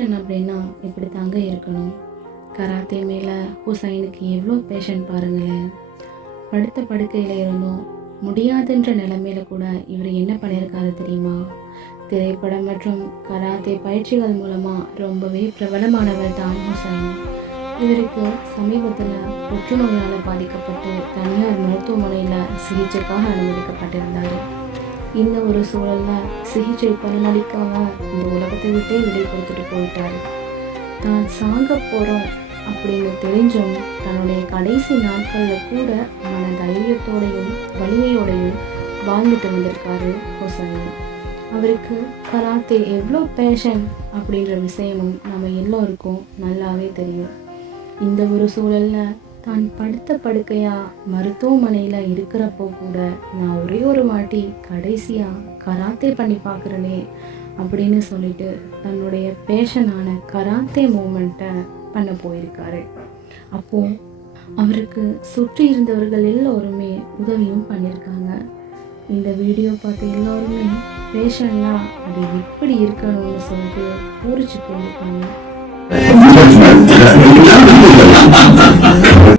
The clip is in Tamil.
பேஷன் அப்படின்னா இப்படி தாங்க இருக்கணும். கராத்தே மேலே ஹுசைனுக்கு எவ்வளோ பேஷன் பாருங்களேன். படுத்த படுக்கையில் இருந்தும் முடியாதுன்ற நிலைமையில கூட இவர் என்ன பண்ணியிருக்காரு தெரியுமா? திரைப்படம் மற்றும் கராத்தே பயிற்சிகள் மூலமாக ரொம்பவே பிரபலமானவர் தான் ஹுசைன். இவருக்கு சமீபத்தில் புற்றுநோயால் பாதிக்கப்பட்டு தனியார் மருத்துவமனையில் சிகிச்சைக்காக அனுமதிக்கப்பட்டிருந்தார். இந்த ஒரு சூழலில் சிகிச்சை பலனளிக்காம இந்த உலகத்தை விட்டே விடை கொடுத்துட்டு போயிட்டார். தான் சாக போகிறோம் அப்படின்னு தெரிஞ்சும் தன்னுடைய கடைசி நாட்களில் கூட மன தைரியத்தோடையும் வலிமையோடையும் வாழ்ந்துட்டு வந்திருக்காரு ஹுசைன். அவருக்கு கராத்தே எவ்வளோ பேஷன் அப்படின்ற விஷயமும் நம்ம எல்லோருக்கும் நல்லாவே தெரியும். இந்த ஒரு சூழலில் தான் படுத்த படுக்கையாக மருத்துவமனையில் இருக்கிறப்போ கூட நான் ஒரே ஒரு வாட்டி கடைசியாக கராத்தே பண்ணி பார்க்குறேனே அப்படின்னு சொல்லிட்டு தன்னுடைய பேஷனான கராத்தே மூமெண்ட்டை பண்ண போயிருக்காரு. அப்போது அவருக்கு சுற்றி இருந்தவர்கள் எல்லோருமே உதவியும் பண்ணியிருக்காங்க. இந்த வீடியோ பார்த்த எல்லோருமே பேஷன்னா அது எப்படி இருக்கணும்னு சொல்லிட்டு பூரிச்சு போயிருக்காங்க.